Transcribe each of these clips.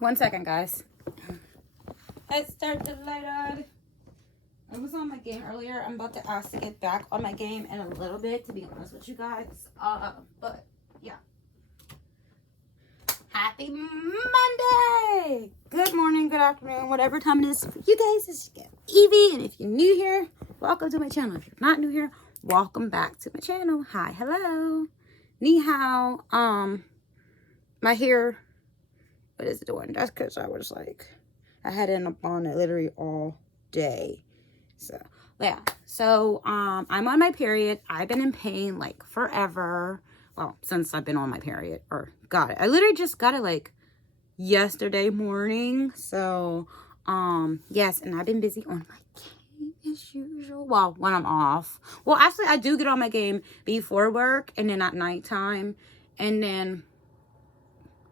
1 second, guys. Let's start the light on. I was on my game earlier. I'm about to ask to get back on my game in a little bit, to be honest with you guys. But yeah. Happy Monday! Good morning, good afternoon, whatever time it is for you guys. This is Evie, and if you're new here, welcome to my channel. If you're not new here, welcome back to my channel. Hi, hello, ni hao. My hair, what is it doing? That's because I was like, I had it on it literally all day. So yeah, so I'm on my period. I've been in pain like forever. Well, since I've been on my period, or got it. I literally just got it like yesterday morning. So yes, and I've been busy on my game as usual. Well, when I'm off. Well, actually I do get on my game before work and then at nighttime. And then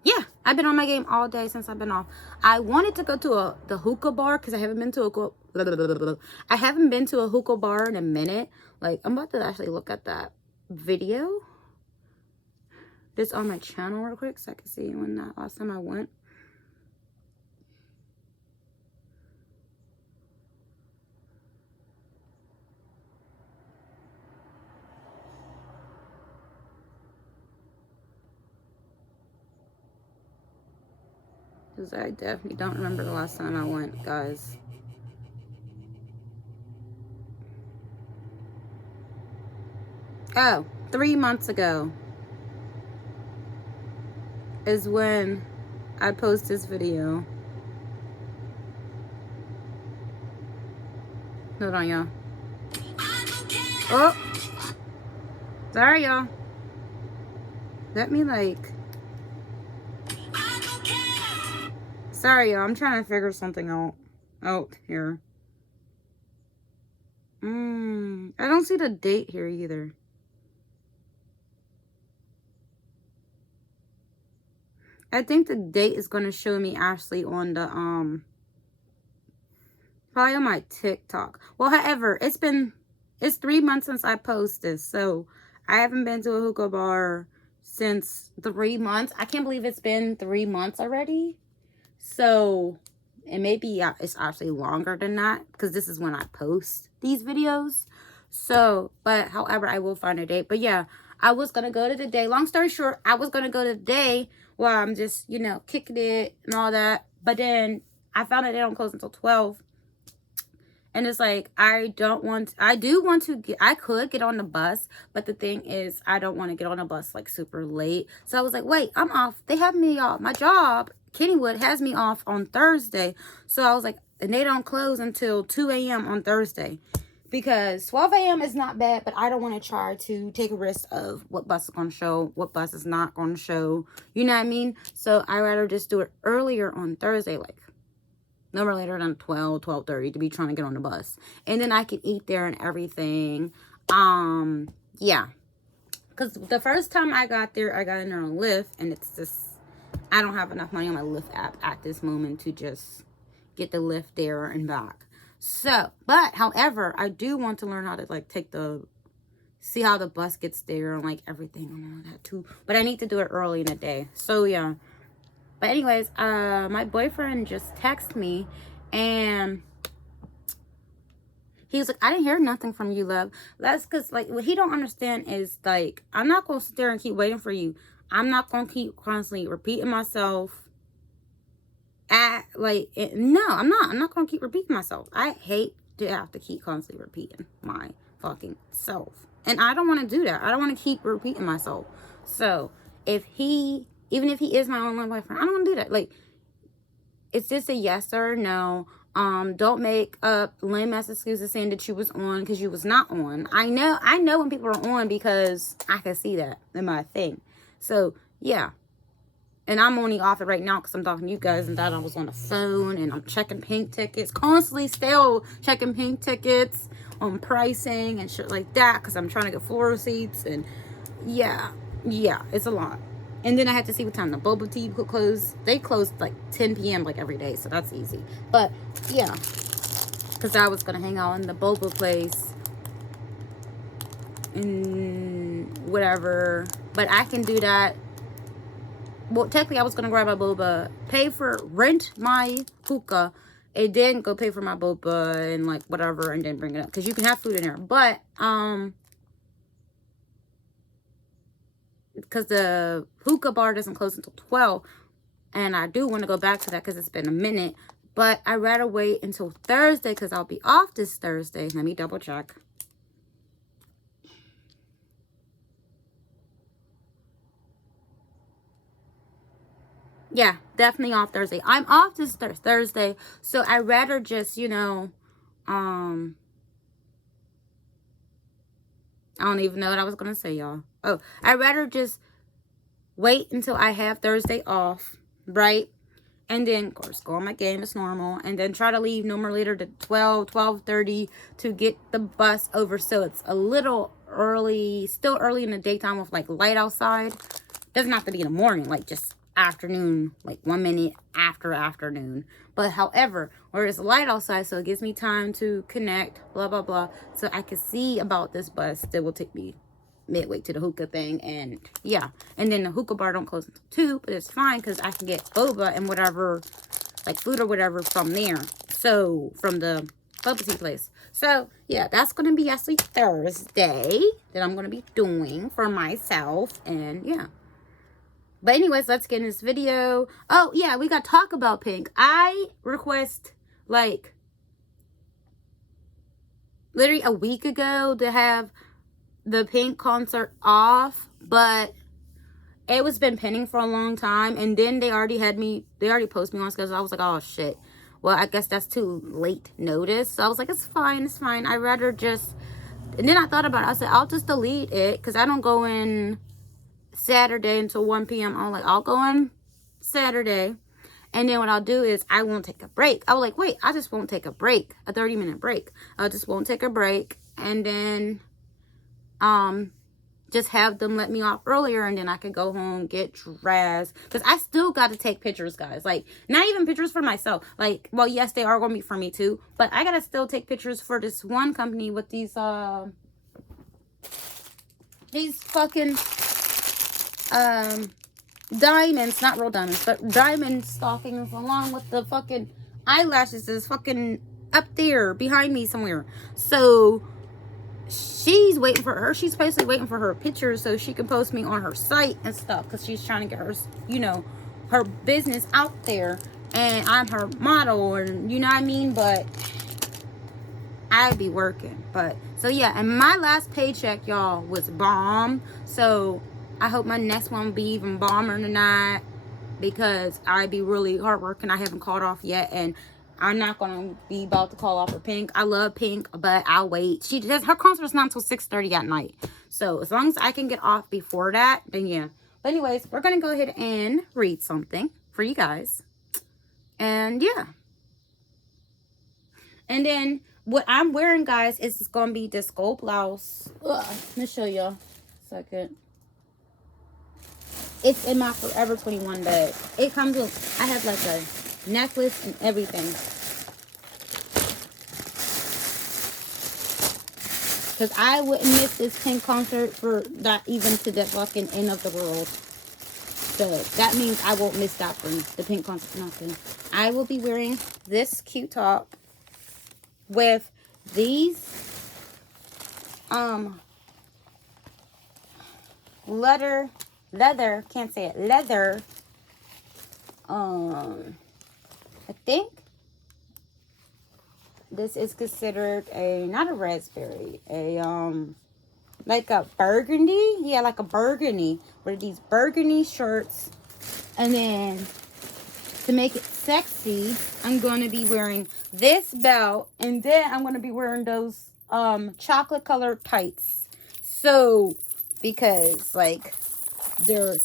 yeah, I've been on my game all day since I've been off. I wanted to go to the hookah bar because I haven't been to a hookah bar in a minute. Like, I'm about to actually look at that video that's on my channel real quick so I can see when that last time I went. Because I definitely don't remember the last time I went, guys. Oh, 3 months ago is when I post this video. Hold on, y'all. Oh, sorry, y'all. Let me like. Sorry, y'all. I'm trying to figure something out. Oh, here. I don't see the date here either. I think the date is going to show me actually on the, probably on my TikTok. Well, however, it's 3 months since I posted this. So, I haven't been to a hookah bar since 3 months. I can't believe it's been 3 months already. So, and maybe it's actually longer than that because this is when I post these videos. So, but however, I will find a date. But yeah, I was going to go to the day. Long story short, I was going to go to the day while I'm just, you know, kicking it and all that. But then I found out they don't close until 12. And it's like, I could get on the bus. But the thing is, I don't want to get on the bus like super late. So I was like, wait, I'm off. They have me off. My job, Kennywood, has me off on Thursday. So I was like, and they don't close until 2 a.m. on Thursday. Because 12 a.m. is not bad, but I don't want to try to take a risk of what bus is going to show, what bus is not going to show. You know what I mean? So I'd rather just do it earlier on Thursday, like no more later than 12:30 to be trying to get on the bus. And then I can eat there and everything. Yeah. Because the first time I got there, I got in there on Lyft, and it's just, I don't have enough money on my Lyft app at this moment to just get the Lyft there and back. So, but however, I do want to learn how to like see how the bus gets there and like everything and all that too. But I need to do it early in the day. So yeah. But anyways, my boyfriend just texted me and he was like, I didn't hear nothing from you, love. That's because like what he don't understand is like, I'm not going to sit there and keep waiting for you. I'm not going to keep constantly repeating myself. No, I'm not gonna keep repeating myself. I hate to have to keep constantly repeating my fucking self, and I don't want to do that. I don't want to keep repeating myself. So even if he is my online boyfriend, I don't want to do that. Like, it's just a yes or no. Don't make up lame ass excuses saying that you was on because you was not on. I know when people are on because I can see that in my thing. So yeah. And I'm only off it right now because I'm talking to you guys and that I was on the phone and I'm checking pink tickets. Constantly still checking pink tickets on pricing and shit like that because I'm trying to get floor seats. And yeah, it's a lot. And then I had to see what time the boba tea could close. They closed like 10 p.m. like every day, so that's easy. But yeah, because I was going to hang out in the boba place and whatever. But I can do that well, technically I was gonna grab my boba, rent my hookah, and then go pay for my boba and like whatever, and then bring it up because you can have food in there. But because the hookah bar doesn't close until 12, and I do want to go back to that because it's been a minute. But I'd rather wait until Thursday because I'll be off this Thursday. Let me double check. Yeah, definitely off Thursday. I'm off this Thursday, so I'd rather just, you know, I don't even know what I was going to say, y'all. Oh, I'd rather just wait until I have Thursday off, right? And then, of course, go on my game as normal. And then try to leave no more later than 12:30 to get the bus over. So it's a little early, still early in the daytime with, like, light outside. Doesn't have to be in the morning, like, just afternoon, like 1 minute after afternoon. But, however, where it's light outside, so it gives me time to connect, blah, blah, blah. So I can see about this bus that will take me midway to the hookah thing, and yeah, and then the hookah bar don't close until 2, but it's fine because I can get boba and whatever, like food or whatever from there, so from the boba tea place. So yeah, that's gonna be actually Thursday that I'm gonna be doing for myself. And yeah, but anyways, let's get in this video. Oh yeah, we got to talk about pink. I request like literally a week ago to have the pink concert off, but it was been pending for a long time, and then they already posted me on schedule. I was like, oh shit, well I guess that's too late notice. So I was like, it's fine, I'd rather just, and then I thought about it. I said, I'll just delete it because I don't go in Saturday until 1 p.m. I'm like, I'll go in Saturday, and then what I'll do is I won't take a break. I was like, wait, I just won't take a break, a 30-minute break. I just won't take a break, and then just have them let me off earlier, and then I can go home, get dressed, because I still got to take pictures, guys. Like, not even pictures for myself. Like, well, yes, they are going to be for me too, but I got to still take pictures for this one company with these fucking diamonds, not real diamonds, but diamond stockings, along with the fucking eyelashes is fucking up there behind me somewhere. So she's basically waiting for her pictures so she can post me on her site and stuff, because she's trying to get her, you know, her business out there, and I'm her model, and you know what I mean. But I'd be working. But so yeah, and my last paycheck, y'all, was bomb. So I hope my next one will be even bomber than that, because I'd be really hardworking. I haven't called off yet, and I'm not going to be about to call off for Pink. I love Pink, but I'll wait. Her concert is not until 6:30 at night. So as long as I can get off before that, then yeah. But anyways, we're going to go ahead and read something for you guys. And yeah. And then what I'm wearing, guys, is going to be this gold blouse. Ugh, let me show y'all a second. It's in my Forever 21 bag. It comes with, I have like a necklace and everything, because I wouldn't miss this Pink concert for not even to the fucking end of the world. So that means I won't miss that one, the Pink concert, nothing. I will be wearing this cute top with these leather, can't say it, leather, I think this is considered not a raspberry, like a burgundy. Yeah, like a burgundy, with these burgundy shirts. And then to make it sexy, I'm going to be wearing this belt, and then I'm going to be wearing those chocolate colored tights. So, because like the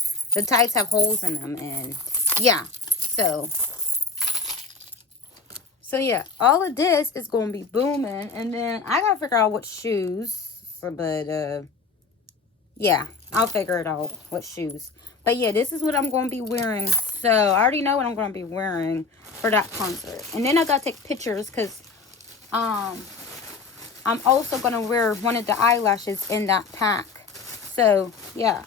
tights have holes in them, and yeah, so yeah, all of this is going to be booming. And then I got to figure out what shoes, but yeah, I'll figure it out, what shoes. But yeah, this is what I'm going to be wearing. So I already know what I'm going to be wearing for that concert. And then I got to take pictures, because I'm also going to wear one of the eyelashes in that pack. So yeah.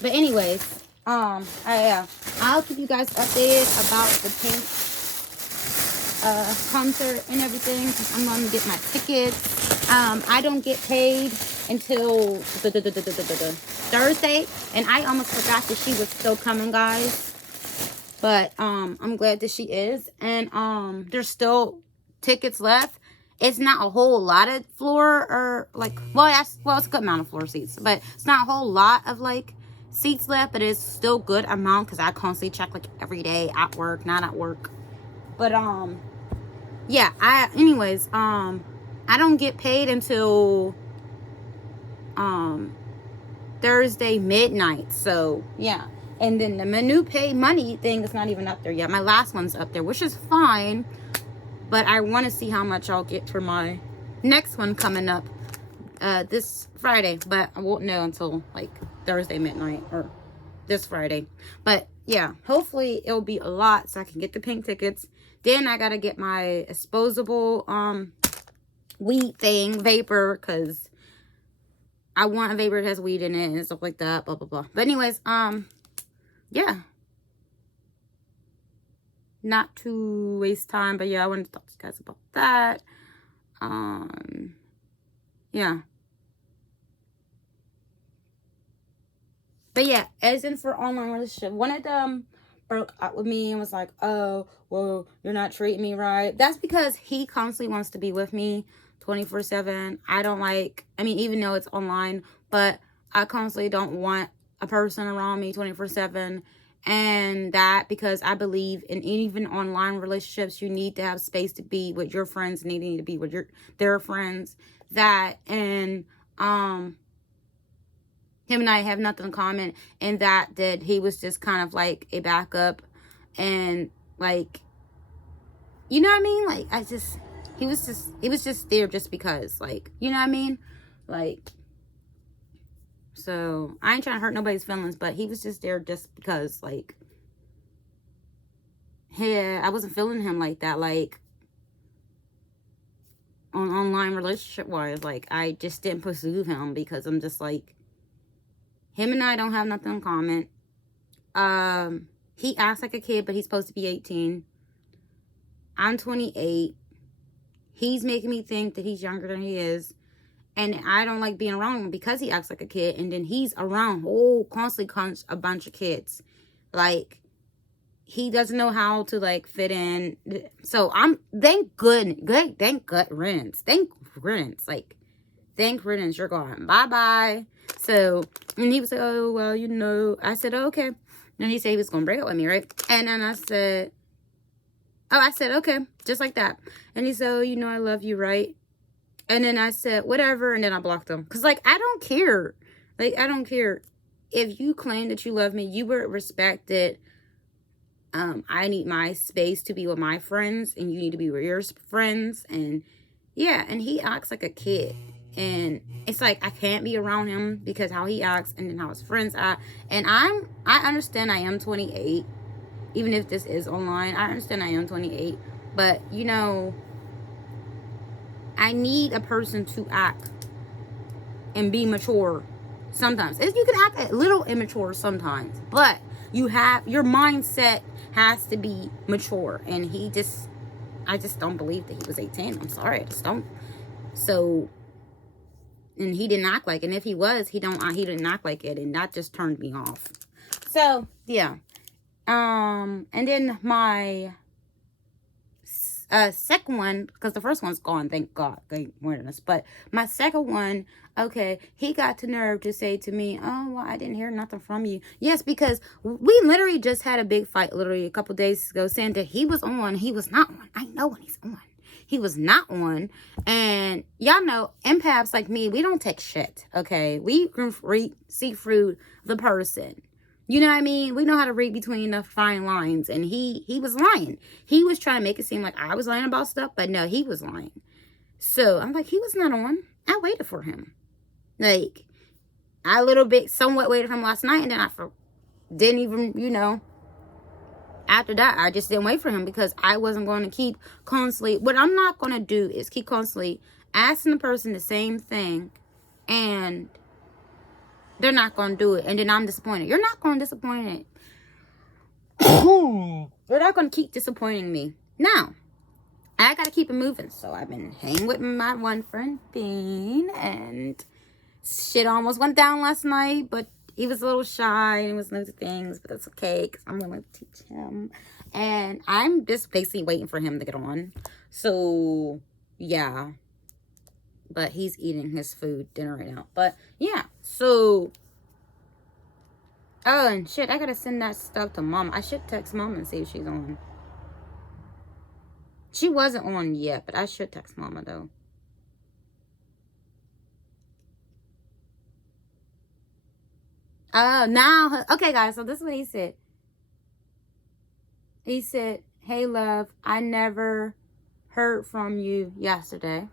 But anyways, I'll keep you guys updated about the Pink concert and everything. I'm gonna get my tickets. I don't get paid until Thursday, and I almost forgot that she was still coming, guys. But I'm glad that she is, and there's still tickets left. It's not a whole lot of floor, or like, it's a good amount of floor seats, but it's not a whole lot of like seats left, but it's still good amount because I constantly check like every day at work, not at work. But yeah, I don't get paid until Thursday midnight. So yeah, and then the new pay money thing is not even up there yet. My last one's up there, which is fine, but I want to see how much I'll get for my next one coming up this Friday, but I won't know until like Thursday midnight or this Friday. But yeah, hopefully it'll be a lot so I can get the Pink tickets. Then I gotta get my disposable weed thing, vapor, because I want a vapor that has weed in it and stuff like that, blah blah blah. But anyways, yeah, not to waste time, but yeah, I wanted to talk to you guys about that. Yeah. But yeah, as in for online relationship, one of them broke up with me and was like, oh, well, you're not treating me right. That's because he constantly wants to be with me 24/7. I don't like, even though it's online, but I constantly don't want a person around me 24/7. And that because I believe in even online relationships, you need to have space to be with your friends, and they need to be with their friends. That and him and I have nothing in common, and that he was just kind of like a backup, and like, you know what I mean? Like, he was just there just because, like, you know what I mean? Like, so I ain't trying to hurt nobody's feelings, but he was just there just because, like, yeah, I wasn't feeling him like that, like, on online relationship wise. Like, I just didn't pursue him because I'm just like, him and I don't have nothing in common. He acts like a kid, but he's supposed to be 18. I'm 28. He's making me think that he's younger than he is. And I don't like being around him because he acts like a kid. And then he's around constantly a bunch of kids. Like, he doesn't know how to, like, fit in. So thank riddance. Like, thank riddance, you're gone. Bye-bye. So, and he was like, oh, well, I said, oh, okay. And he said he was going to break up with me, right? And then I said, okay, just like that. And he said, oh, I love you, right? And then I said, whatever. And then I blocked him. Because, like, I don't care. Like, I don't care. If you claim that you love me, you would respect it. I need my space to be with my friends, and you need to be with your friends. And, yeah, and he acts like a kid. And it's like, I can't be around him because how he acts and then how his friends act. And I understand I am 28. Even if this is online, I understand I am 28. But, I need a person to act and be mature sometimes. You can act a little immature sometimes. But your mindset has to be mature. And I just don't believe that he was 18. I'm sorry, I just don't. So, and he didn't act like it. And if he was, he didn't act like it. And that just turned me off. So, yeah. And then my second one, because the first one's gone, thank God, thank goodness. But my second one, okay, he got the nerve to say to me, oh, well, I didn't hear nothing from you. Yes, because we literally just had a big fight literally a couple days ago, saying that he was on, he was not on. I know when he's on. He was not on. And y'all know, empaths like me, we don't take shit, okay? We can see through the person. You know what I mean? We know how to read between the fine lines. And he was lying. He was trying to make it seem like I was lying about stuff. But no, he was lying. So I'm like, he was not on. I waited for him. Like, I somewhat waited for him last night. And then I didn't even, after that, I just didn't wait for him. Because I wasn't going to keep constantly. What I'm not going to do is keep constantly asking the person the same thing. And they're not going to do it. And then I'm disappointed. You're not going to disappoint it. They're not going to keep disappointing me. Now, I got to keep it moving. So I've been hanging with my one friend, Bean. And shit almost went down last night. But he was a little shy and he was new to things. But that's okay because I'm going to teach him. And I'm just basically waiting for him to get on. So, yeah. But he's eating his food, dinner right now. But, yeah. So, oh, and shit, I gotta send that stuff to Mom. I should text Mom and see if she's on. She wasn't on yet, but I should text Mama, though. Oh, now, okay, guys, so this is what he said. He said, hey, love, I never heard from you yesterday.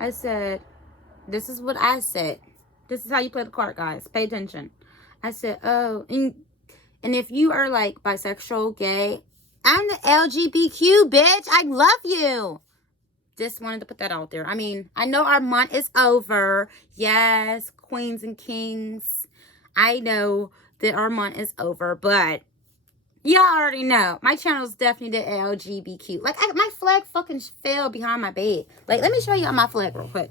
I said, this is what I said. This is how you play the card, guys. Pay attention. I said, oh, and if you are like bisexual, gay, I'm the LGBTQ, bitch. I love you. Just wanted to put that out there. I mean, I know our month is over. Yes, queens and kings. I know that our month is over, but y'all already know. My channel is definitely the LGBTQ. Like, my flag fucking fell behind my bed. Like, let me show you my flag real quick.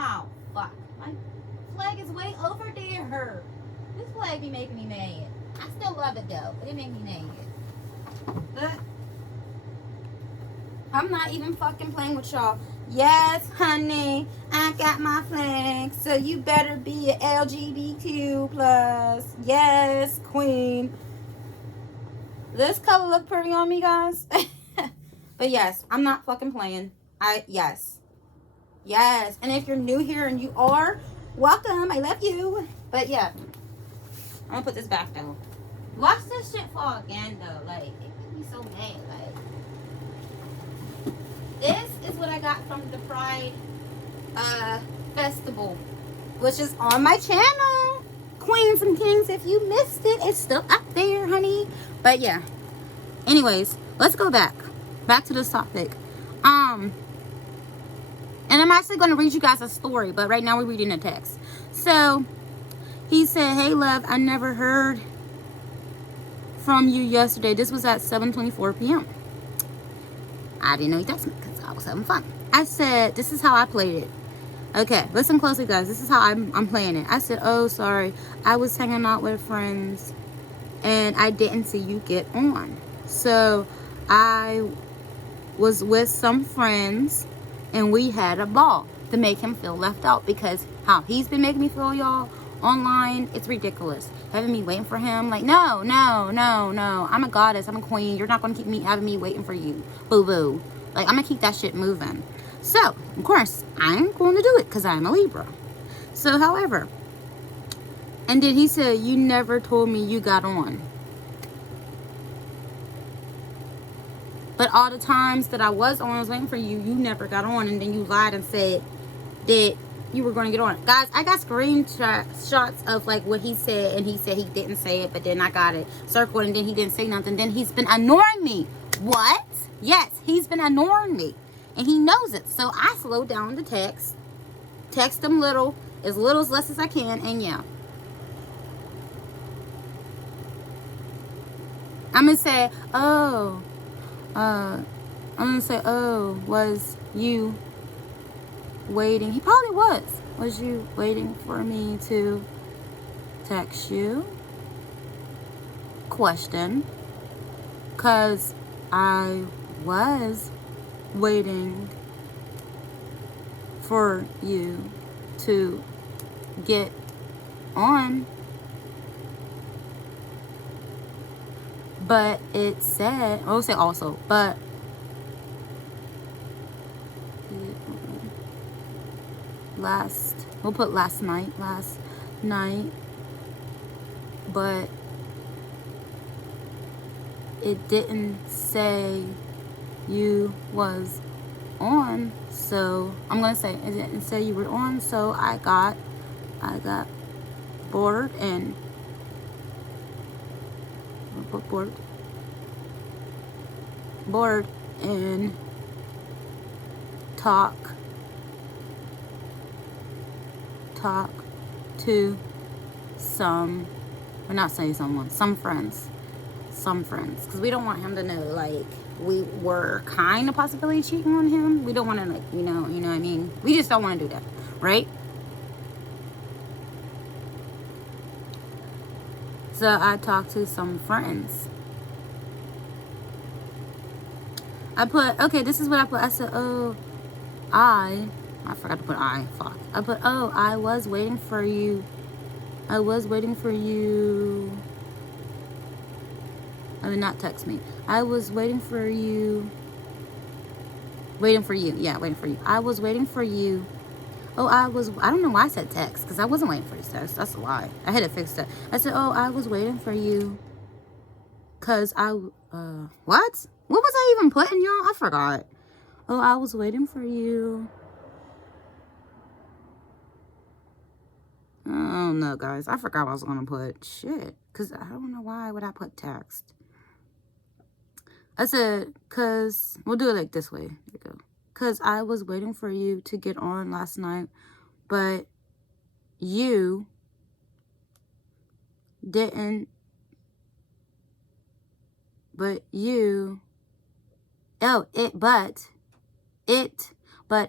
Oh, fuck. My flag is way over there. This flag be making me mad. I still love it, though, but it made me mad. But I'm not even fucking playing with y'all. Yes, honey, I got my flag, so you better be an LGBTQ plus. Yes, queen. This color look pretty on me, guys. But yes, I'm not fucking playing. Yes. And if you're new here and you are, welcome. I love you. But yeah, I'm gonna put this back though. Watch this shit fall again though. Like, it makes me so mad. Like, this is what I got from the Pride festival, which is on my channel, Queens and Kings. If you missed it, it's still up there, honey. But yeah, anyways, let's go back to this topic. And I'm actually going to read you guys a story, but right now we're reading a text. So he said, hey love, I never heard from you yesterday. This was at 7:24 p.m. I didn't know he texted me because I was having fun. I said, this is how I played it. Okay, listen closely, guys. This is how I'm playing it. I said, oh, sorry. I was hanging out with friends and I didn't see you get on. So I was with some friends and we had a ball to make him feel left out, because how he's been making me feel, y'all, online, it's ridiculous. Having me waiting for him, like, no. I'm a goddess, I'm a queen. You're not going to keep me having me waiting for you, boo-boo. Like, I'm going to keep that shit moving. So, of course, I'm going to do it because I'm a Libra. So, however, and then he said, you never told me you got on. But all the times that I was waiting for you, you never got on. And then you lied and said that you were going to get on. Guys, I got screenshots of like what he said. And he said he didn't say it. But then I got it circled. And then he didn't say nothing. Then he's been ignoring me. What? Yes, he's been ignoring me. And he knows it. So I slowed down the text. Text him as less as I can. And yeah. I'm going to say, I'm gonna say, oh, was you waiting? He probably was. Was you waiting for me to text you? Question. Because I was waiting for you to get on. But it said, I'll say also, but we'll put last night, but it didn't say you was on, so I'm gonna say it didn't say you were on, so I got bored and bored and talk to some friends. Because we don't want him to know, like, we were kind of possibly cheating on him. We don't want to, like, you know what I mean? We just don't want to do that, right? So I talked to some friends. Okay, this is what I put. I said, I forgot to put fuck. I put, I was waiting for you. I mean, not text me. I was waiting for you. Yeah, waiting for you. I was waiting for you. I don't know why I said text, because I wasn't waiting for this text. That's a lie. I had to fix that. I said, I was waiting for you. Because what? What was I even putting, y'all? I forgot. I was waiting for you. Oh, no, guys. I forgot what I was going to put. Shit. Because I don't know why would I put text. I said, because, we'll do it like this way. Here we go. Because I was waiting for you to get on last night, but you didn't, but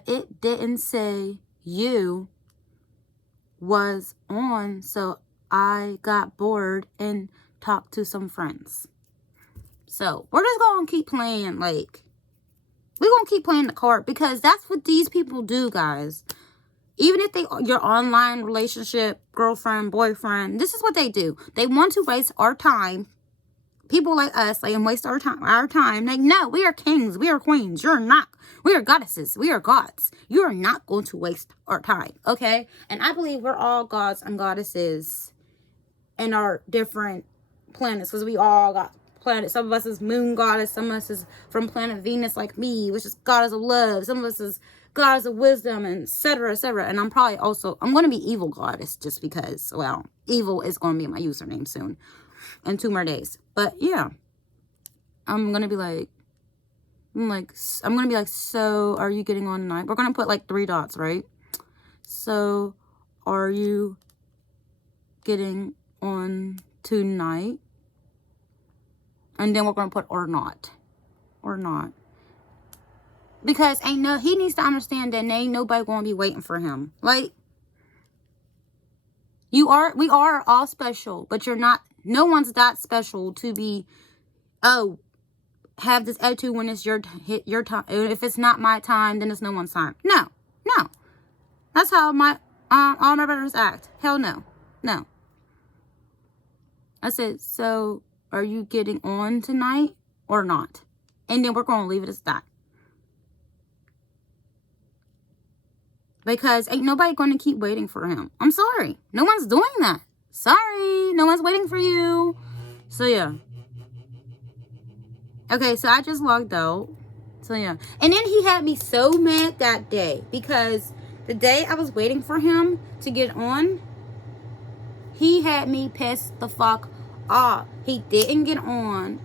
it didn't say you was on, so I got bored and talked to some friends. So we're just gonna keep playing, like, we're gonna keep playing the card, because that's what these people do, guys. Even if your online relationship, girlfriend, boyfriend, this is what they do. They want to waste our time. People like us, like, and waste our time. Like, no, we are kings. We are queens. You're not. We are goddesses. We are gods. You are not going to waste our time, okay? And I believe we're all gods and goddesses in our different planets, because we all got planets. Some of us is moon goddess. Some of us is from planet Venus, like me, which is goddess of love. Some of us is goddess of wisdom, and etc., etc. And I'm probably also, I'm going to be evil goddess, just because, well, evil is going to be my username soon in 2 more days. But yeah, I'm going to be like, so are you getting on tonight? We're going to put like 3 dots, right? So are you getting on tonight? And then we're going to put or not. Because he needs to understand that ain't nobody going to be waiting for him. Like, we are all special, but you're not, no one's that special to be, have this attitude when it's your time. If it's not my time, then it's no one's time. No. That's how all my brothers act. Hell no. I said, so are you getting on tonight or not? And then we're going to leave it as that. Because ain't nobody going to keep waiting for him. I'm sorry. No one's doing that. Sorry. No one's waiting for you. So, yeah. Okay, so I just logged out. So, yeah. And then he had me so mad that day. Because the day I was waiting for him to get on, he had me pissed the fuck off. He didn't get on.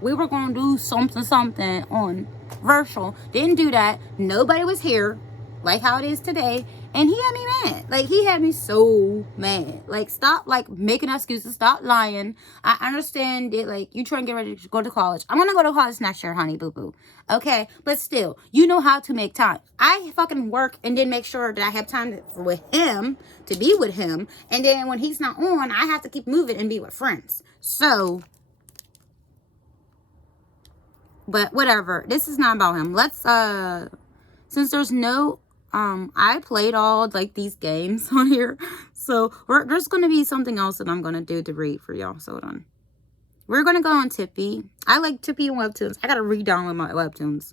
We were going to do something on virtual. Didn't do that. Nobody was here, like how it is today. And he had me mad. Like, he had me so mad. Like, stop, like, making excuses. Stop lying. I understand it. Like, you trying to get ready to go to college. I'm going to go to college next year, honey, boo-boo. Okay? But still, you know how to make time. I fucking work and then make sure that I have time with him, to be with him. And then when he's not on, I have to keep moving and be with friends. So, but whatever. This is not about him. Let's, since there's no, I played all, like, these games on here. So, there's going to be something else that I'm going to do to read for y'all. So, hold on. We're going to go on Tippy. I like Tippy and Webtoons. I got to re-download my Webtoons.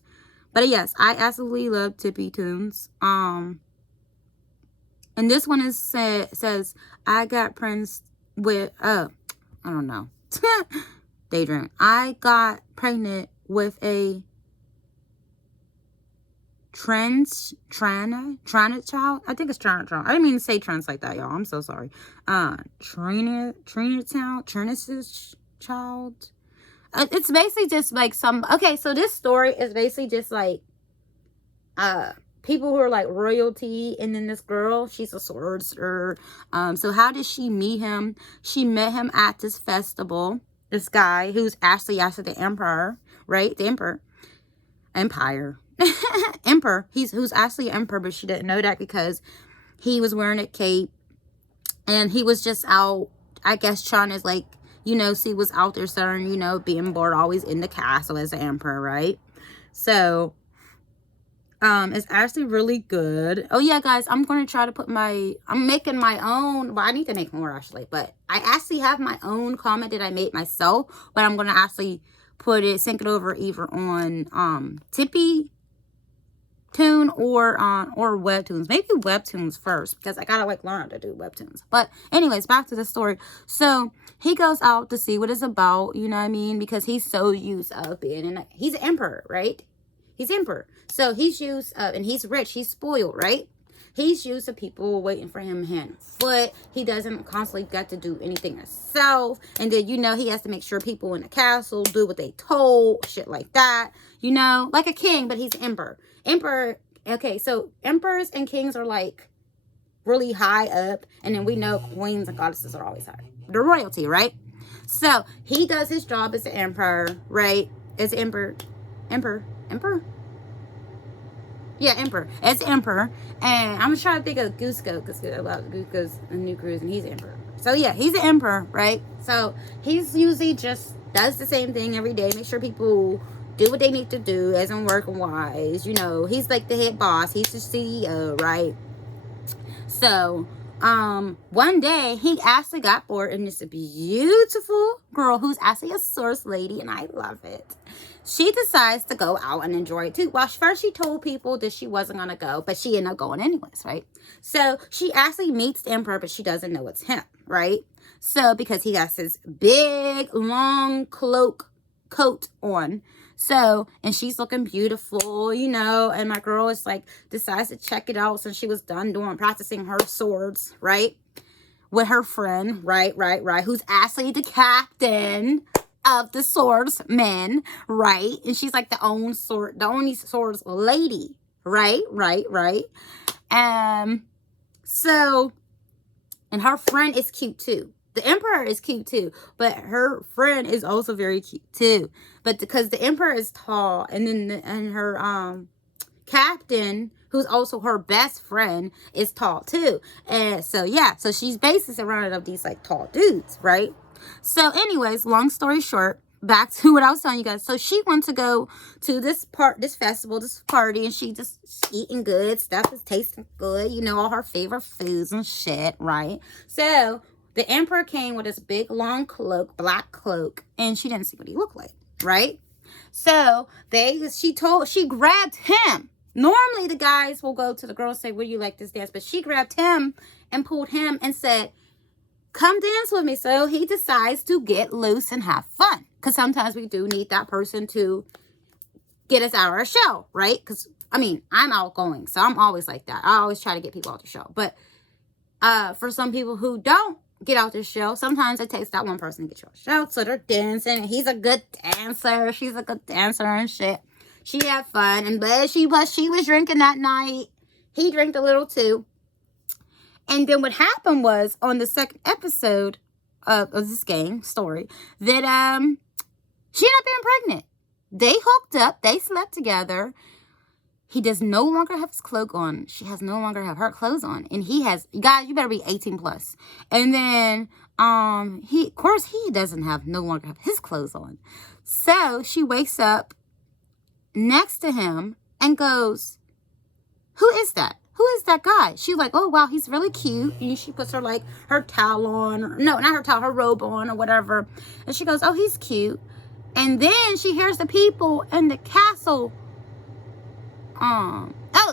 But, yes, I absolutely love Tippy Toons. And this one says, I got friends with, I don't know. Daydream. I got pregnant with a trans child. I think it's trans child. I didn't mean to say trans like that, y'all. I'm so sorry. Trina's child. it's basically just like okay, so this story is basically just like people who are like royalty, and then this girl, she's a sorcerer. So how did she meet him? She met him at this festival. This guy who's actually the emperor, right? The empire emperor. Who's actually emperor, but she didn't know that because he was wearing a cape, and he was just out, I guess, trying to like, see what's out there, starting, being bored, always in the castle as the emperor, right? So it's actually really good. Oh yeah, guys, I'm going to try to put I'm making my own. Well, I need to make more actually, but I actually have my own comment that I made myself, but I'm going to actually sync it over either on Tippy Tune or Webtoons. Maybe Webtoons first, because I gotta like learn how to do Webtoons. But anyways, back to the story. So he goes out to see what it's about, you know what I mean? Because he's so used of being he's an emperor, right? He's emperor. So he's used of, and he's rich, he's spoiled, right? He's used to people waiting for him hand and foot. He doesn't constantly get to do anything himself. And then, he has to make sure people in the castle do what they told, shit like that. Like a king, but he's emperor. Emperor, okay, so emperors and kings are like really high up. And then we know queens and goddesses are always high. The royalty, right? So he does his job as the emperor, right? As emperor. Yeah, emperor. As emperor. And I'm trying to think of Cusco, because I love Cusco's a new cruise, and he's emperor. So yeah, he's the emperor, right? So he's usually just does the same thing every day. Make sure people do what they need to do, as in working wise. He's like the head boss. He's the CEO, right? So one day he actually got bored, and it's a beautiful girl who's actually a source lady, and I love it. She decides to go out and enjoy it too. Well, first she told people that she wasn't going to go, but she ended up going anyways, right? So she actually meets the emperor, but she doesn't know it's him, right? So because he has his big, long coat on. So, and she's looking beautiful, and my girl is like, decides to check it out since she was done practicing her swords, right? With her friend, right, who's actually the captain of the swordsmen, right? And she's like the only swords lady, right? So, and her friend is cute too. The emperor is cute too, but her friend is also very cute too. But because the emperor is tall, and then her captain, who's also her best friend, is tall too. And so yeah, so she's basically surrounded of these like tall dudes, right? So anyways, long story short, back to what I was telling you guys. So she wants to go to this festival, this party, and she's eating good stuff, is tasting good, all her favorite foods and shit, right? So the emperor came with this big long cloak, black cloak, and she didn't see what he looked like, right? So she grabbed him. Normally the guys will go to the girl and say, would you like this dance? But she grabbed him and pulled him and said, come dance with me. So he decides to get loose and have fun. Because sometimes we do need that person to get us out of our shell, right? Because, I'm outgoing. So I'm always like that. I always try to get people out the shell. But for some people who don't get out the shell, sometimes it takes that one person to get you out the shell. So they're dancing. And he's a good dancer. She's a good dancer and shit. She had fun. And but she was drinking that night. He drank a little too. And then what happened was, on the second episode of this game story, that she ended up being pregnant. They hooked up. They slept together. He does no longer have his cloak on. She has no longer have her clothes on. And he has, guys, you better be 18 plus. And then, he doesn't no longer have his clothes on. So she wakes up next to him and goes, who is that? Who is that guy? She's like, oh, wow, he's really cute. And she puts her towel on. No, not her towel, her robe on or whatever. And she goes, oh, he's cute. And then she hears the people in the castle.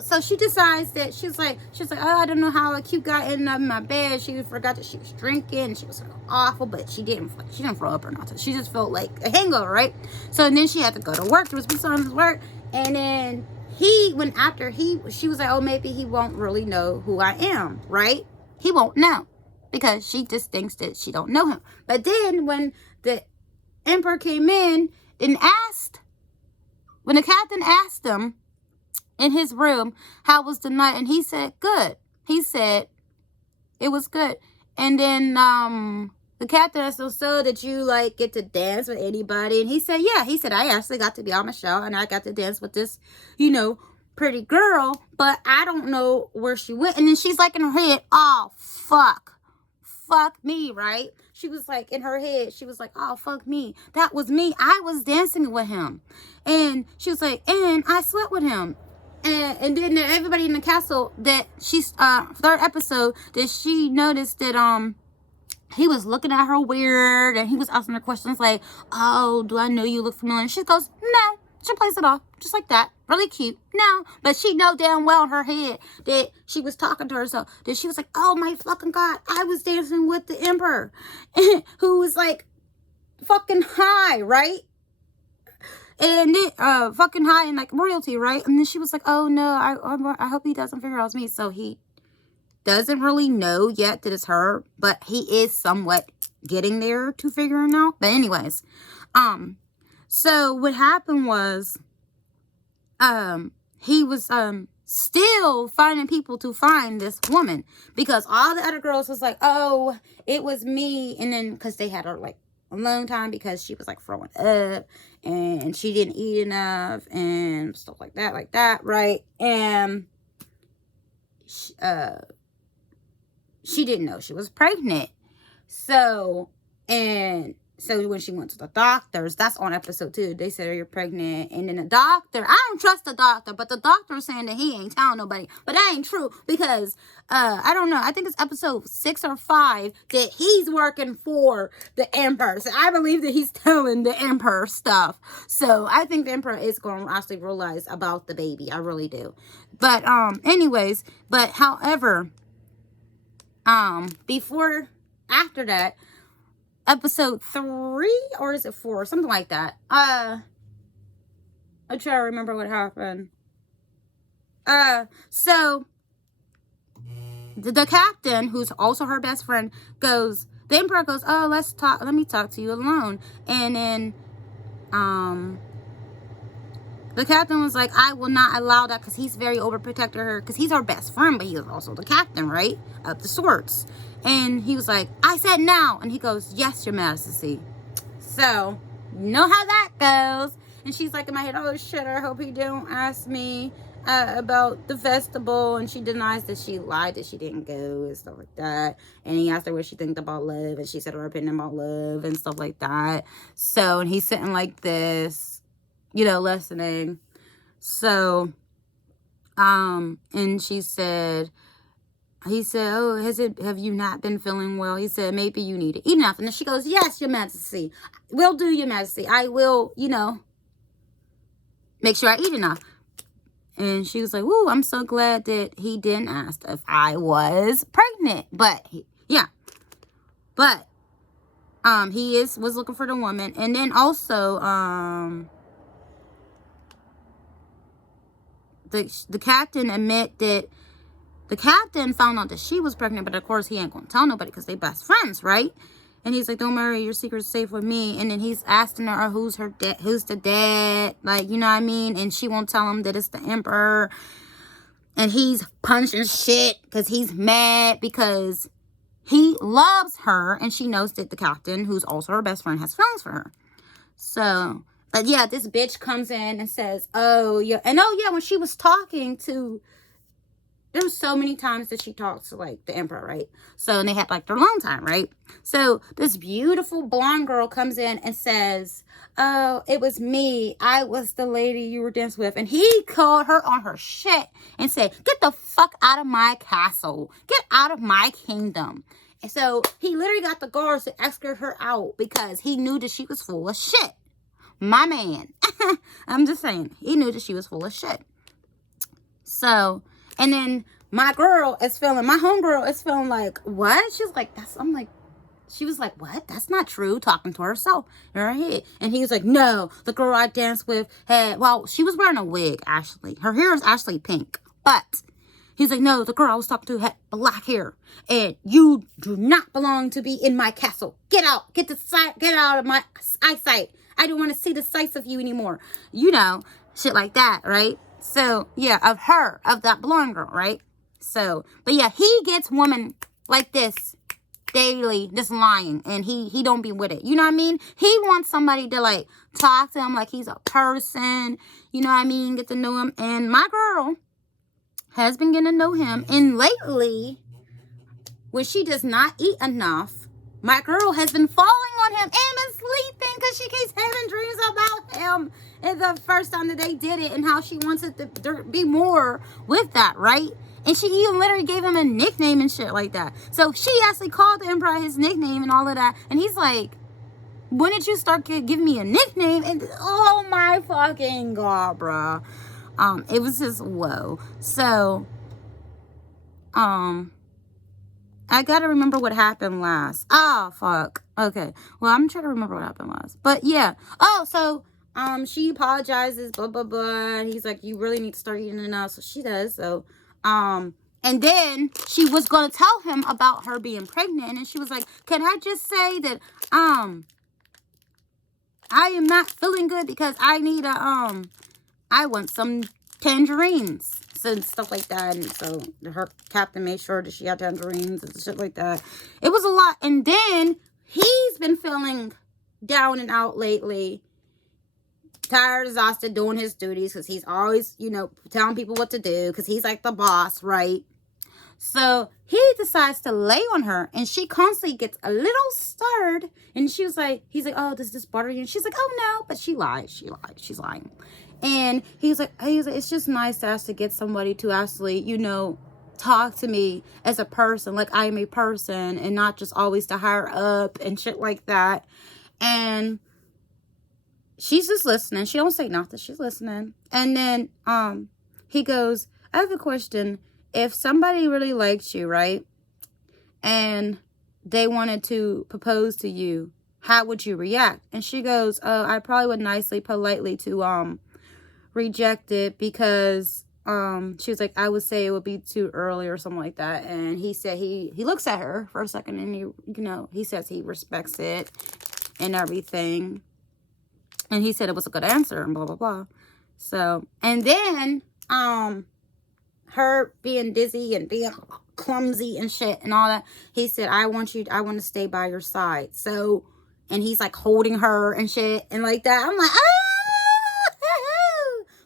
So she decides that she's like, oh, I don't know how a cute guy ended up in my bed. She forgot that she was drinking. She was awful, but she didn't throw up or nothing. She just felt like a hangover, right? So and then she had to go to work. There was some work. And then she was like, oh, maybe he won't really know who I am, right? He won't know because she just thinks that she don't know him. But then when the Emperor came in and asked, when the captain asked him in his room, how was the night? And he said, good. He said, it was good. And then the captain asked him, so did you like get to dance with anybody? And he said, yeah. He said, I actually got to be on my show and I got to dance with this, you know, pretty girl, but I don't know where she went. And then she's like in her head, oh, fuck me, right? She was like in her head, she was like, oh, fuck me. That was me. I was dancing with him. And she was like, and I slept with him. And then everybody in the castle that she's third episode that she noticed that he was looking at her weird and he was asking her questions like, oh, do I know you look familiar? And she goes, no. She plays it off just like that. Really cute. No. But she know damn well in her head that she was talking to herself. That she was like, oh my fucking God, I was dancing with the Emperor. Who was like fucking high, right? And then fucking high and like royalty, right? And then she was like, oh no, I hope he doesn't figure out it's me. So he doesn't really know yet that it's her, but he is somewhat getting there to figuring out. But anyways, so what happened was, he was, still finding people to find this woman because all the other girls was like, oh, it was me. And then, cause they had her like alone time because she was like throwing up and she didn't eat enough and stuff like that. Right. And, she didn't know she was pregnant. So when she went to the doctors, that's on episode 2, they said, you're pregnant. And then the doctor, I don't trust the doctor, but the doctor is saying that he ain't telling nobody. But that ain't true because, I don't know, I think it's episode 6 or 5 that he's working for the Emperor. So I believe that he's telling the Emperor stuff. So I think the Emperor is going to actually realize about the baby. I really do. But, anyways, but however, after that, episode 3 or is it 4, something like that, I try to remember what happened. So the captain, who's also her best friend, goes, the Emperor goes, oh, let me talk to you alone. And then the captain was like, I will not allow that because he's very overprotective of her because he's our best friend, but he is also the captain, right, of the swords. And he was like, I said now. And he goes, yes, your majesty. So, you know how that goes. And she's like in my head, oh shit, I hope he don't ask me about the festival. And she denies that she lied, that she didn't go and stuff like that. And he asked her what she think about love. And she said her opinion about love and stuff like that. So, and he's sitting like this, you know, listening. So, and she said, he said, oh, have you not been feeling well? He said, maybe you need to eat enough. And then she goes, yes, your majesty. Will do, your majesty. I will, you know, make sure I eat enough. And she was like, woo, I'm so glad that he didn't ask if I was pregnant. But, yeah. But, he was looking for the woman. And then also, the captain admit that the captain found out that she was pregnant, but of course he ain't gonna tell nobody because they best friends, right? And he's like, don't worry, your secret's safe with me. And then he's asking her, who's the dad? Like, you know what I mean? And she won't tell him that it's the Emperor. And he's punching shit because he's mad because he loves her. And she knows that the captain, who's also her best friend, has feelings for her. So, but yeah, this bitch comes in and says, oh, yeah. And oh, yeah, when she was talking to... There was so many times that she talked to, like, the Emperor, right? So, and they had, like, their long time, right? So, this beautiful blonde girl comes in and says, oh, it was me. I was the lady you were dancing with. And he called her on her shit and said, get the fuck out of my castle. Get out of my kingdom. And so, he literally got the guards to escort her out because he knew that she was full of shit. My man. I'm just saying. He knew that she was full of shit. So... And then my homegirl is feeling like, what? She's like, she was like, what? That's not true. Talking to herself in her head. And he was like, no, the girl I danced with she was wearing a wig, actually. Her hair is actually pink. But He's like, no, the girl I was talking to had black hair. And you do not belong to be in my castle. Get out. Get out of my eyesight. I don't want to see the sights of you anymore. You know, shit like that, right? So, yeah, of that blonde girl, right? So, but yeah, he gets women like this daily, just lying, and he don't be with it. You know what I mean? He wants somebody to, like, talk to him like he's a person. You know what I mean? Get to know him. And my girl has been getting to know him. And lately, when she does not eat enough, my girl has been falling on him and been sleeping because she keeps having dreams about him. And the first time that they did it, and how she wants it to be more with that, right? And she even literally gave him a nickname and shit like that. So she actually called the emperor his nickname and all of that. And he's like, when did you start giving me a nickname? And oh my fucking God, bruh. It was just whoa. So, I gotta remember what happened last. Oh, fuck. Okay. Well, I'm trying to remember what happened last. But yeah. Oh, so, she apologizes, blah, blah, blah. And he's like, you really need to start eating enough. So she does. So, and then she was gonna tell him about her being pregnant. And she was like, can I just say that, I am not feeling good because I need I want some tangerines and stuff like that. And so her captain made sure that she had tangerines and shit like that. It was a lot. And then he's been feeling down and out lately. Tired, exhausted, doing his duties because he's always, you know, telling people what to do because he's like the boss, right? So he decides to lay on her, and she constantly gets a little stirred. And she was like, he's like, oh, does this bother you? And she's like, oh no, but she lied. She's lying. And he's like, it's just nice to us to get somebody to actually, you know, talk to me as a person, like I am a person, and not just always to hire up and shit like that. And she's just listening. She don't say nothing. She's listening. And then he goes, I have a question. If somebody really liked you, right, and they wanted to propose to you, how would you react? And she goes, oh, I probably would nicely, politely to reject it because she was like, I would say it would be too early or something like that. And he said he looks at her for a second, and he says he respects it and everything. And he said it was a good answer and blah, blah, blah. So, and then her being dizzy and being clumsy and shit and all that, he said, I want to stay by your side. So, and he's like holding her and shit and like that. I'm like, oh,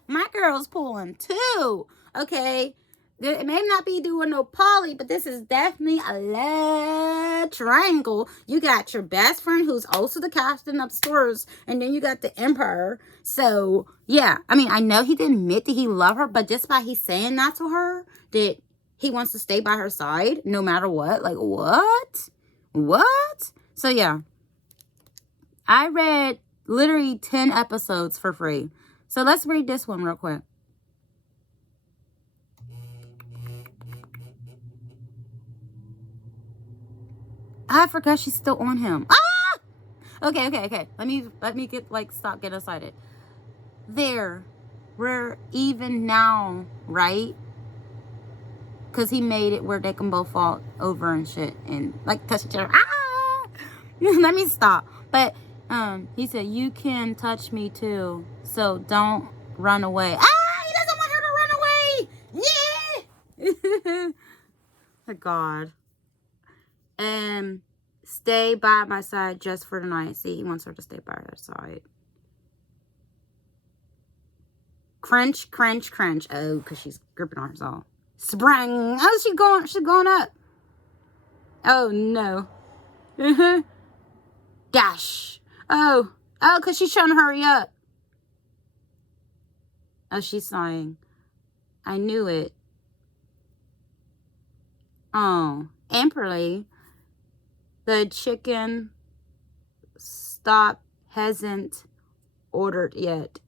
my girl's pulling too. Okay. It may not be doing no poly, but this is definitely a love triangle. You got your best friend who's also the captain of the stores, and then you got the emperor. So, yeah. I mean, I know he didn't admit that he loved her, but just by he saying that to her, that he wants to stay by her side no matter what. Like, what? What? So, yeah. I read literally 10 episodes for free. So, let's read this one real quick. I forgot she's still on him. Ah! Okay. Let me get, like, stop getting excited. There. We're even now, right? Because he made it where they can both fall over and shit. And, like, touch each other. Ah! Let me stop. But, he said, you can touch me too. So, don't run away. Ah! He doesn't want her to run away! Yeah! Oh, God. And stay by my side just for the night. See, he wants her to stay by her side. Crunch. Oh, because she's gripping on herself. Sprang. Oh, she's going up. Oh, no. Dash. Oh, because she's trying to hurry up. Oh, she's sighing. I knew it. Oh, Amberly. The chicken hasn't ordered yet.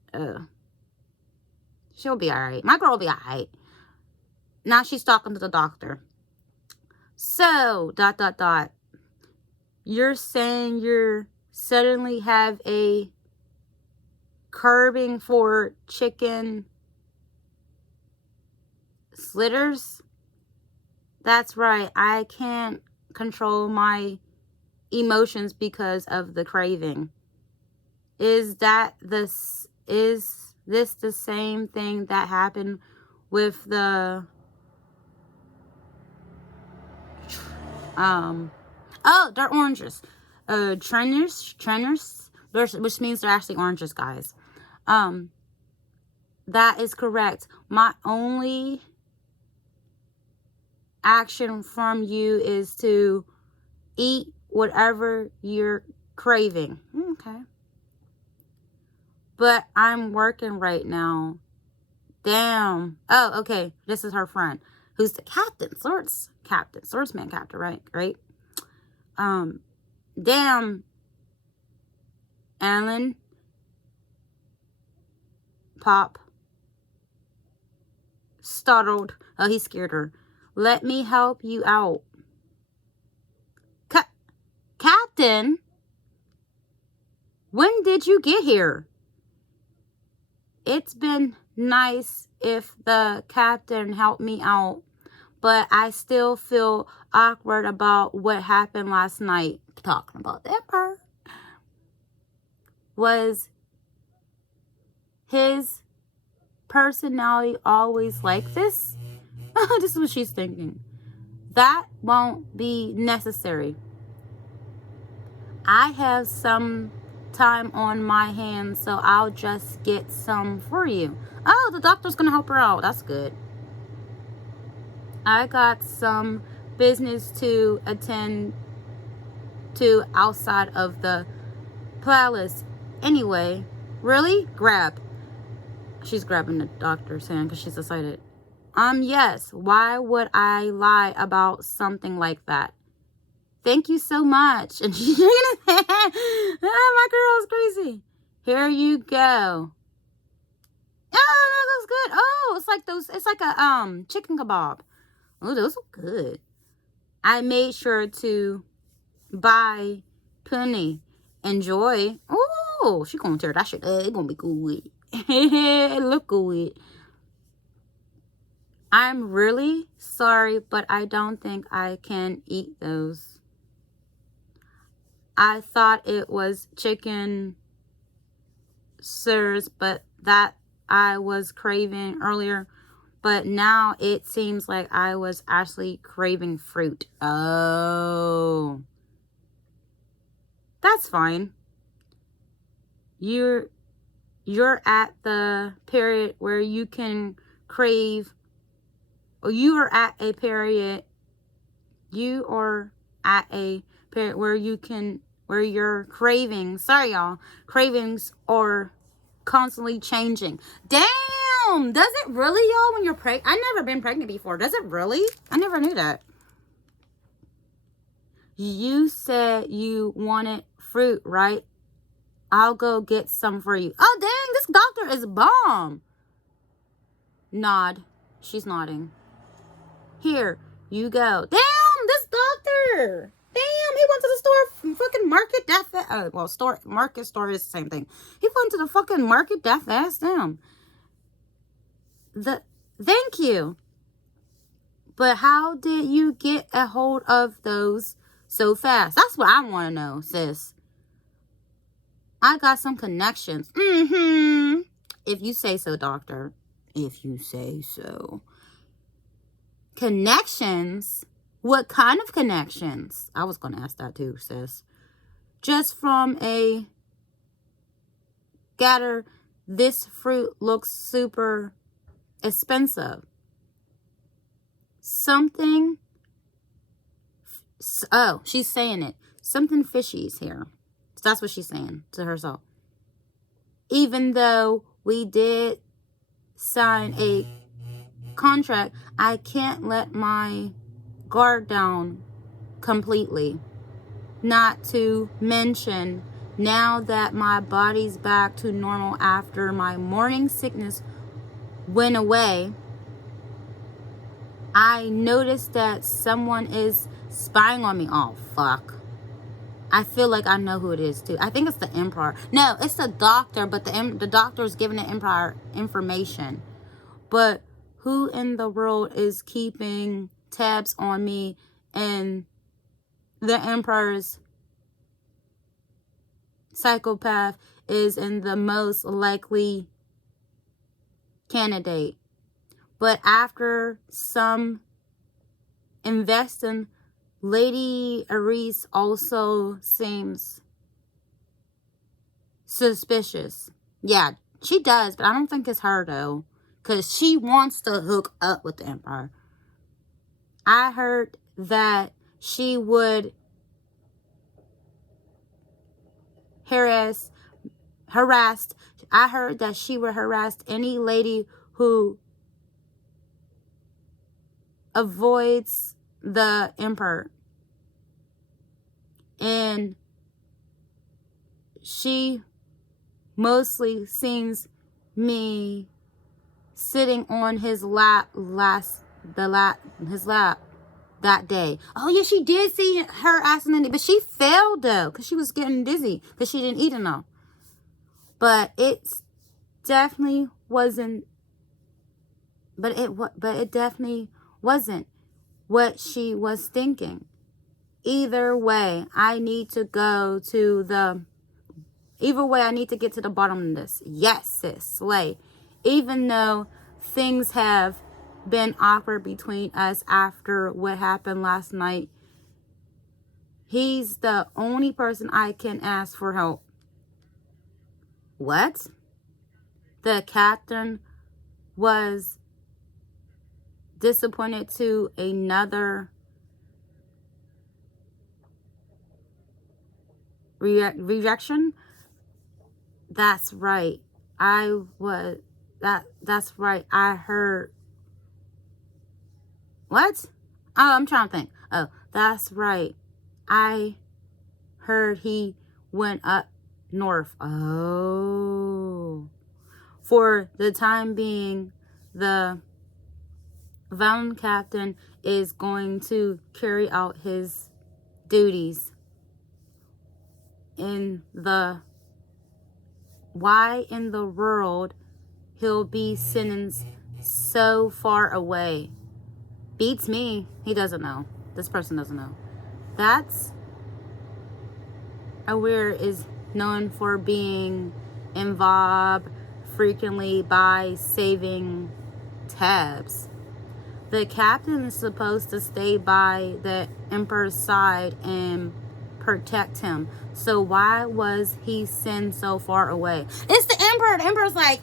She'll be alright. My girl will be alright. Now she's talking to the doctor. So, ... You're saying you suddenly have a craving for chicken slitters? That's right. I can't control my emotions because of the craving. Is this the same thing that happened with the they're oranges. Trainers, which means they're actually oranges, guys. That is correct. My only action from you is to eat whatever you're craving. Okay. But I'm working right now. Damn. Oh, okay. This is her friend, who's the swordsman captain, right? Great. Damn, Alan, Pop, startled. Oh, he scared her. Let me help you out. Captain? When did you get here? It's been nice if the captain helped me out, but I still feel awkward about what happened last night. Talking about that part. Was his personality always like this? This is what she's thinking. That won't be necessary. I have some time on my hands, so I'll just get some for you. Oh, the doctor's gonna help her out. That's good. I got some business to attend to outside of the palace. Anyway, really? Grab. She's grabbing the doctor's hand because she's excited. Yes. Why would I lie about something like that? Thank you so much. And she's shaking his hand. Oh, my girl is crazy. Here you go. Oh, that looks good. Oh, it's like those. It's like a chicken kebab. Oh, those are good. I made sure to buy Penny. Enjoy. Oh, she gonna tear that shit up. It's gonna be good. It look good. I'm really sorry, but I don't think I can eat those. I thought it was chicken sirs, but that I was craving earlier. But now it seems like I was actually craving fruit. Oh. That's fine. You're at the period where you can crave, or you are at a period where your cravings, sorry y'all, cravings are constantly changing. Damn, does it really, y'all, when you're pregnant? I've never been pregnant before. Does it really? I never knew that. You said you wanted fruit, right? I'll go get some for you. Oh, dang, this doctor is bomb. Nod. She's nodding. Here, you go. Damn, this doctor. Damn, he went to the store, fucking market that fast. Market store is the same thing. He went to the fucking market that fast. Damn. Thank you. But how did you get a hold of those so fast? That's what I want to know, sis. I got some connections. If you say so, doctor. If you say so. Connections? What kind of connections? I was going to ask that too, sis. Just from a gather, this fruit looks super expensive. Something. Oh, she's saying it. Something fishy's here. So that's what she's saying to herself. Even though we did sign a contract, I can't let my guard down completely. Not to mention, now that my body's back to normal after my morning sickness went away, I noticed that someone is spying on me. Oh, fuck. I feel like I know who it is, too. I think it's the Emperor. No, it's the doctor, but the doctor is giving the Emperor information. But who in the world is keeping tabs on me, and the Emperor's psychopath is in the most likely candidate. But after some investing, Lady Aris also seems suspicious. Yeah, she does, but I don't think it's her though, because she wants to hook up with the Emperor. I heard that she would harass. I heard that she would harass any lady who avoids the Emperor. And she mostly sees me sitting on his lap that day. Oh yeah, she did see her asking it, but she failed though, because she was getting dizzy because she didn't eat enough. But it definitely wasn't. But it definitely wasn't what she was thinking. Either way, I need to get to the bottom of this. Yes, sis, slay. Even though things have been awkward between us after what happened last night, he's the only person I can ask for help. What? The captain was disappointed to another rejection? That's right. That's right. I heard. What? Oh, I'm trying to think. Oh, that's right. I heard he went up north. Oh. For the time being, the Valen captain is going to carry out his duties why in the world he'll be sentenced so far away. Beats me. He doesn't know. This person doesn't know. That's Aware is known for being involved frequently by saving tabs. The captain is supposed to stay by the Emperor's side and protect him. So why was he sent so far away? It's the Emperor. The Emperor's like,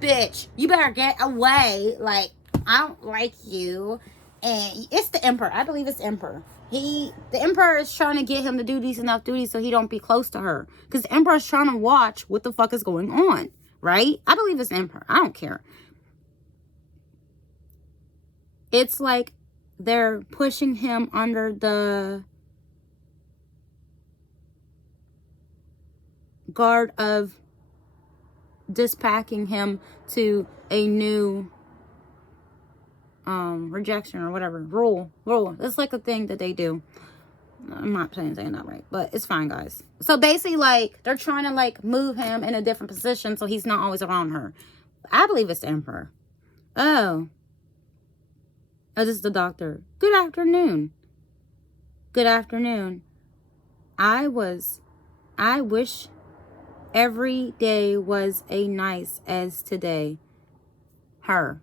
bitch, you better get away. Like, I don't like you. And it's the Emperor. I believe it's Emperor. The Emperor is trying to get him to do enough duties so he don't be close to her. Because the Emperor is trying to watch what the fuck is going on. Right? I believe it's Emperor. I don't care. It's like they're pushing him under the guard of dispacking him to a new rejection or whatever. Rule. It's like a thing that they do. I'm not saying that right, but it's fine, guys. So basically, like, they're trying to, like, move him in a different position so he's not always around her. I believe it's the Emperor. Oh, this is the doctor. Good afternoon. Good afternoon. I wish every day was as nice as today. Her. ...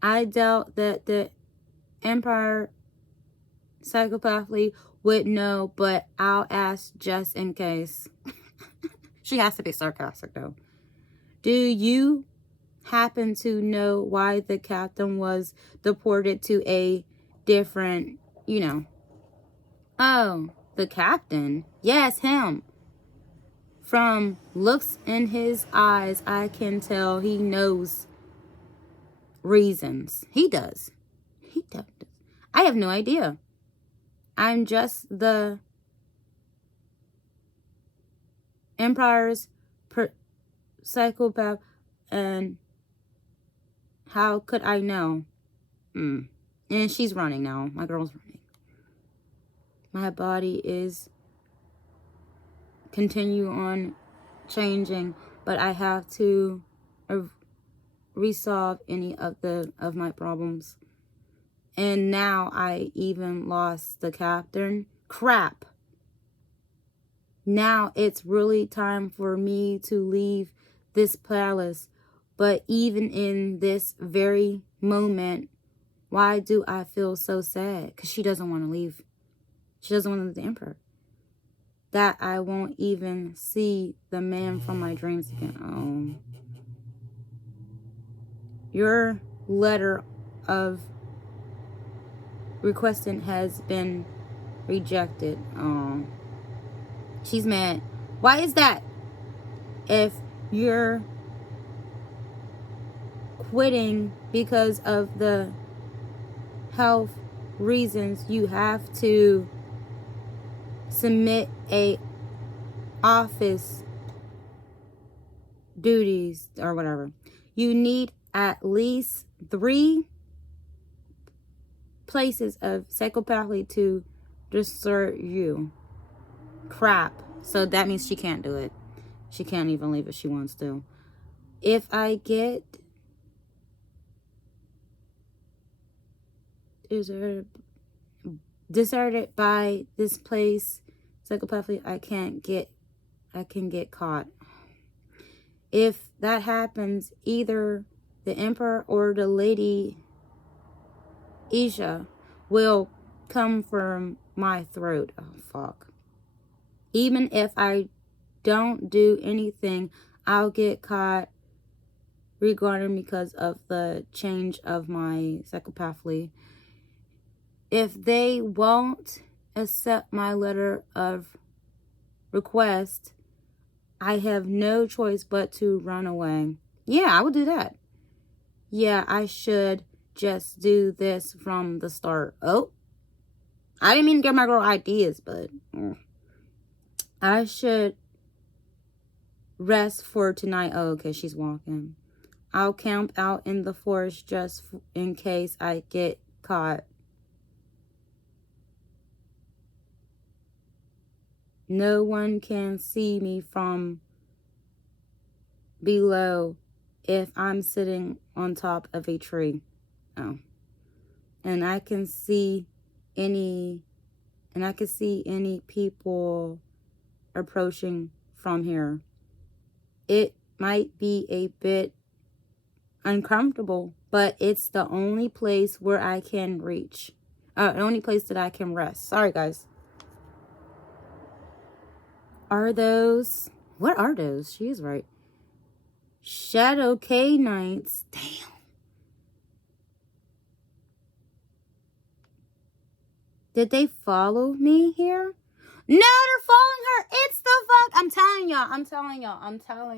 I doubt that the Empire psychopathly would know, but I'll ask just in case. She has to be sarcastic, though. Do you happen to know why the captain was deported to a different, Oh, the captain? Yes, him. From looks in his eyes, I can tell he knows reasons. He does. I have no idea. I'm just the Empire's psychopath, and how could I know? And she's running now. My girl's running. My body is continue on changing, but I have to resolve any of my problems. And now I even lost the captain. Crap. Now it's really time for me to leave this palace. But even in this very moment, why do I feel so sad? Because she doesn't want to leave. She doesn't want to leave the emperor. That I won't even see the man from my dreams again. Oh. Your letter of requesting has been rejected. Oh. She's mad. Why is that? If you're quitting because of the health reasons, you have to submit a office duties or whatever. You need at least 3 places of psychopathy to desert you. Crap. So that means she can't do it. She can't even leave if she wants to. If I get deserted by this place psychopathically, I can get caught. If that happens, either the emperor or the lady Isha will come from my throat. Oh, fuck. Even if I don't do anything, I'll get caught regarding because of the change of my psychopathly. If they won't accept my letter of request, I have no choice but to run away. Yeah, I would do that. Yeah, I should just do this from the start. Oh, I didn't mean to give my girl ideas, but I should rest for tonight. Oh, okay, she's walking. I'll camp out in the forest just in case I get caught. No one can see me from below if I'm sitting on top of a tree. Oh. And I can see any people approaching from here. It might be a bit uncomfortable, but it's the only place where I can reach. The only place that I can rest. Sorry, guys. Are those... What are those? She is right. Shadow K-Knights. Damn. Did they follow me here? No, they're following her. It's the fuck. I'm telling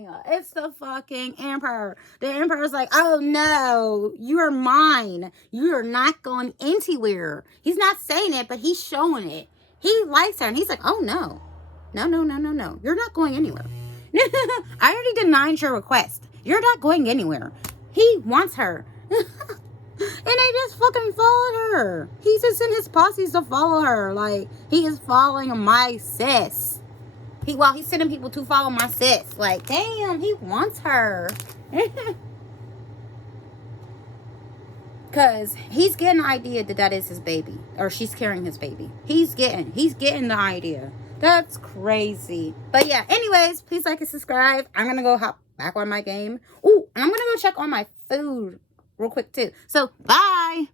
y'all. It's the fucking emperor. The emperor's like, oh no, you are mine. You are not going anywhere. He's not saying it, but he's showing it. He likes her, and he's like, oh no. No. You're not going anywhere. I already denied your request. You're not going anywhere. He wants her. And they just fucking followed her. He just sent his posses to follow her. Like, he is following my sis. He's sending people to follow my sis. Like, damn, he wants her. Because he's getting the idea that is his baby. Or she's carrying his baby. He's getting the idea. That's crazy. But yeah, anyways, please like and subscribe. I'm going to go hop back on my game. Ooh, and I'm going to go check on my food real quick too. So, bye.